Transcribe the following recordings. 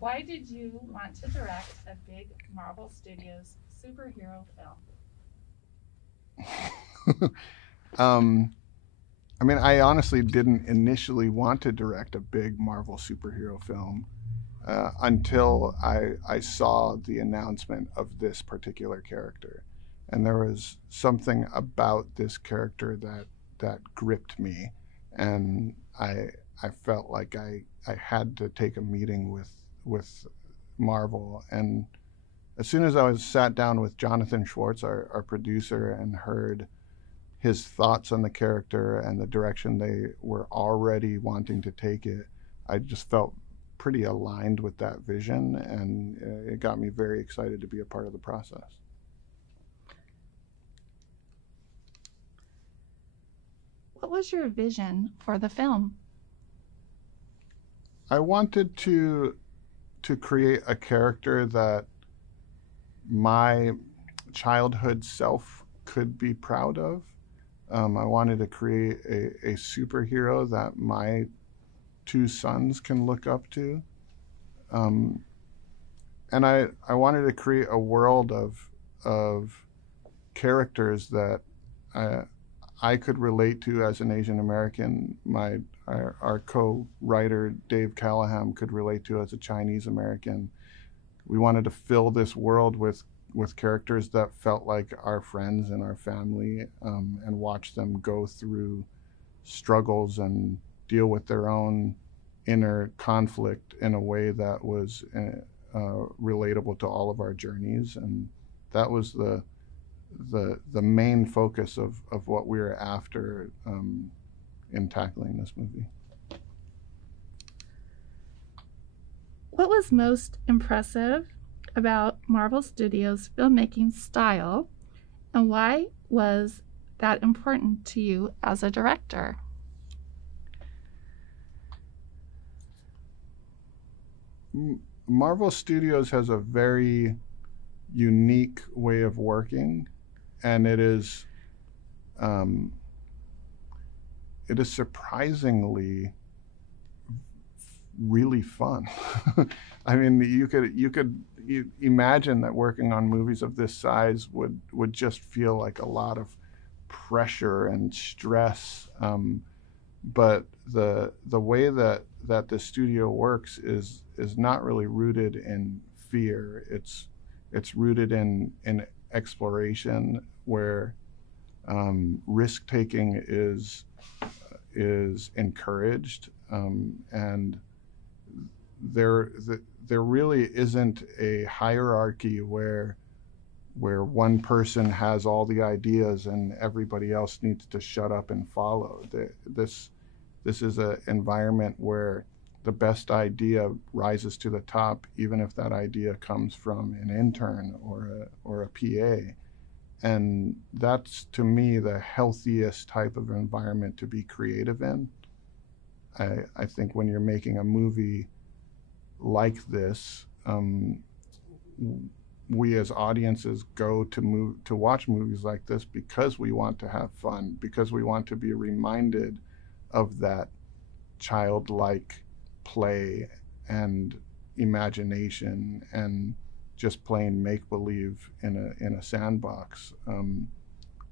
Why did you want to direct a big Marvel Studios superhero um, I mean, I honestly didn't initially want to direct a big Marvel superhero film until I saw the announcement of this particular character. And there was something about this character that gripped me. And I felt like I had to take a meeting with Marvel. And as soon as I was sat down with Jonathan Schwartz, our producer, and heard his thoughts on the character and the direction they were already wanting to take it, I just felt pretty aligned with that vision, and it got me very excited to be a part of the process. What was your vision for the film? I wanted to create a character that my childhood self could be proud of. I wanted to create a superhero that my two sons can look up to. Um, and I wanted to create a world of characters that I, I could relate to as an Asian American. Our co-writer Dave Callahan could relate to as a Chinese American. We wanted to fill this world with characters that felt like our friends and our family, and watch them go through struggles and deal with their own inner conflict in a way that was relatable to all of our journeys. And that was the main focus of what we were after in tackling this movie. What was most impressive about Marvel Studios' filmmaking style, and why was that important to you as a director? Marvel Studios has a very unique way of working, and um, it is surprisingly really fun. I mean, you imagine that working on movies of this size would just feel like a lot of pressure and stress. But the way that the studio works is not really rooted in fear. It's rooted in exploration, where risk taking is encouraged, and there there really isn't a hierarchy where one person has all the ideas and everybody else needs to shut up and follow. This is an environment where the best idea rises to the top, even if that idea comes from an intern or a PA. And that's, to me, the healthiest type of environment to be creative in. I think when you're making a movie like this, we as audiences go to watch movies like this because we want to have fun, because we want to be reminded of that childlike play and imagination and just plain make believe in a sandbox. And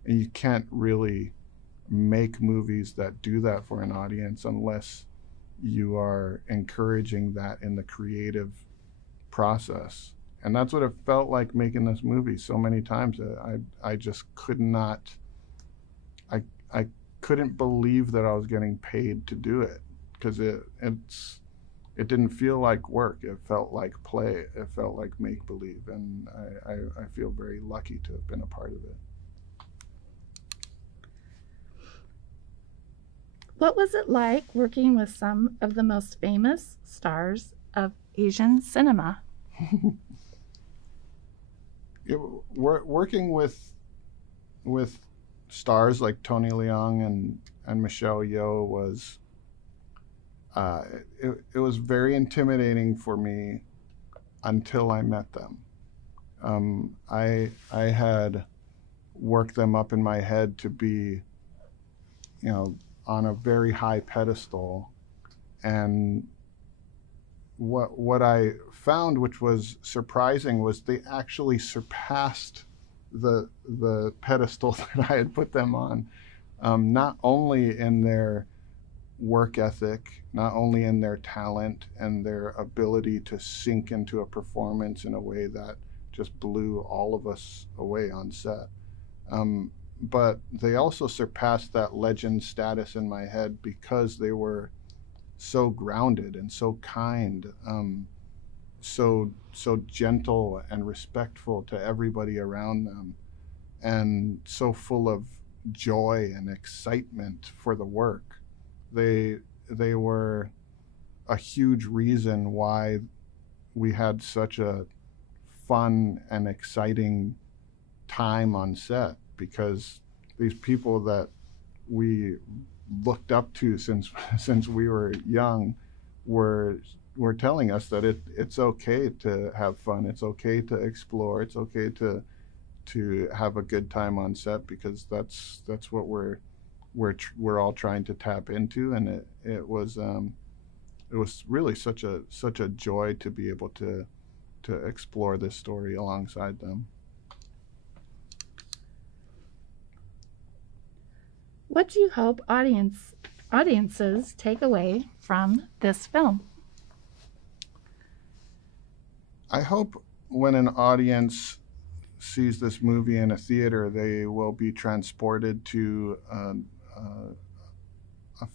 you can't really make movies that do that for an audience unless you are encouraging that in the creative process. And that's what it felt like making this movie so many times. I just could not, I couldn't believe that I was getting paid to do it, because it didn't feel like work. It felt like play. It felt like make believe, and I feel very lucky to have been a part of it. What was it like working with some of the most famous stars of Asian cinema? Working with stars like Tony Leung and Michelle Yeoh was it was very intimidating for me until I met them. I had worked them up in my head to be, on a very high pedestal, and what I found, which was surprising, was they actually surpassed the pedestal that I had put them on. Not only in their work ethic, not only in their talent and their ability to sink into a performance in a way that just blew all of us away on set. Um, but they also surpassed that legend status in my head because they were so grounded and so kind, so gentle and respectful to everybody around them, and so full of joy and excitement for the work. They they were a huge reason why we had such a fun and exciting time on set, because these people that we looked up to since we were young were were telling us that it's okay to have fun, it's okay to explore, it's okay to have a good time on set, because that's what we're all trying to tap into. And it was really such a joy to be able to explore this story alongside them. What do you hope audiences take away from this film? I hope when an audience sees this movie in a theater, they will be transported to a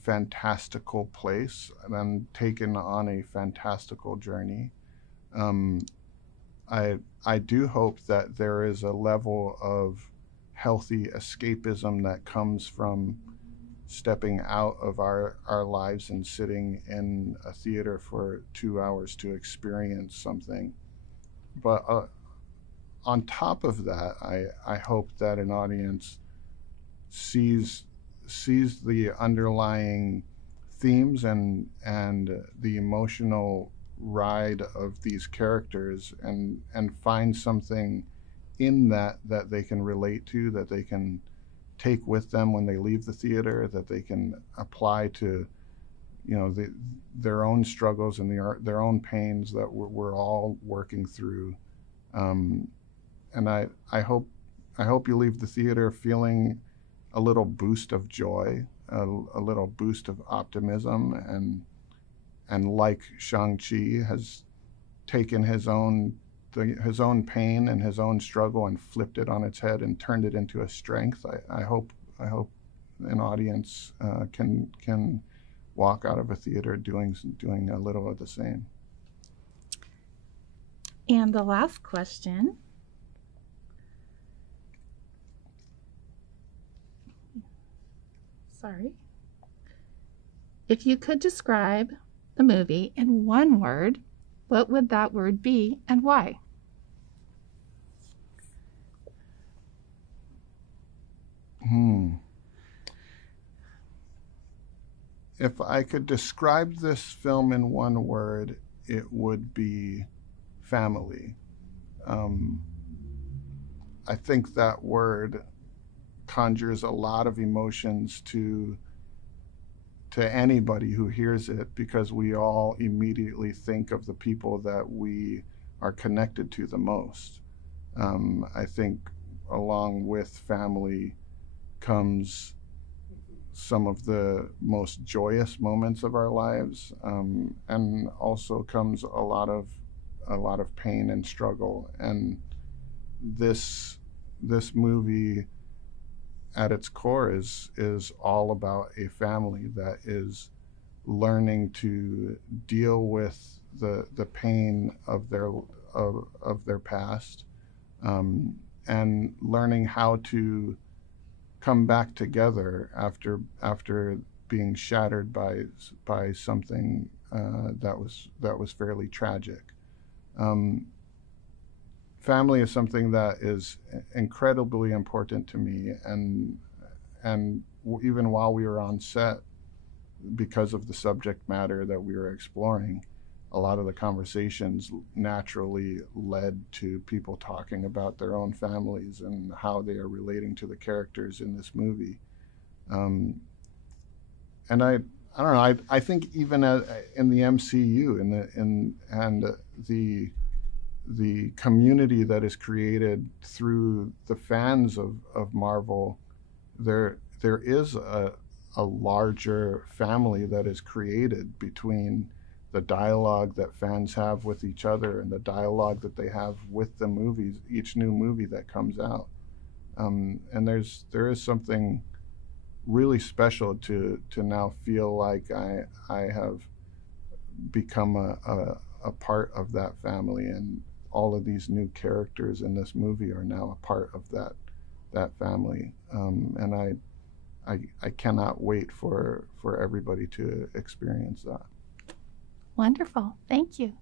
fantastical place and taken on a fantastical journey. Um, I do hope that there is a level of healthy escapism that comes from stepping out of our lives and sitting in a theater for 2 hours to experience something. But on top of that, I hope that an audience sees the underlying themes and the emotional ride of these characters, and find something in that they can relate to, that they can take with them when they leave the theater, that they can apply to, their own struggles and their own pains that we're all working through. And I hope you leave the theater feeling a little boost of joy, a little boost of optimism, and like Shang-Chi has taken his own pain and his own struggle and flipped it on its head and turned it into a strength. I hope an audience can walk out of a theater doing a little of the same. And the last question. Sorry. If you could describe the movie in one word, what would that word be and why? If I could describe this film in one word, it would be family. I think that word conjures a lot of emotions to anybody who hears it, because we all immediately think of the people that we are connected to the most. I think along with family comes some of the most joyous moments of our lives, and also comes a lot of pain and struggle. And this movie at its core is all about a family that is learning to deal with the pain of their past, and learning how to come back together after being shattered by something that was fairly tragic. Family is something that is incredibly important to me, and even while we were on set, because of the subject matter that we were exploring, a lot of the conversations naturally led to people talking about their own families and how they are relating to the characters in this movie. And I don't know. I think even in the MCU, and the community that is created through the fans of Marvel, there is a larger family that is created between the dialogue that fans have with each other and the dialogue that they have with the movies, each new movie that comes out. And there is something really special to now feel like I have become a part of that family, and all of these new characters in this movie are now a part of that family. And I cannot wait for everybody to experience that. Wonderful. Thank you.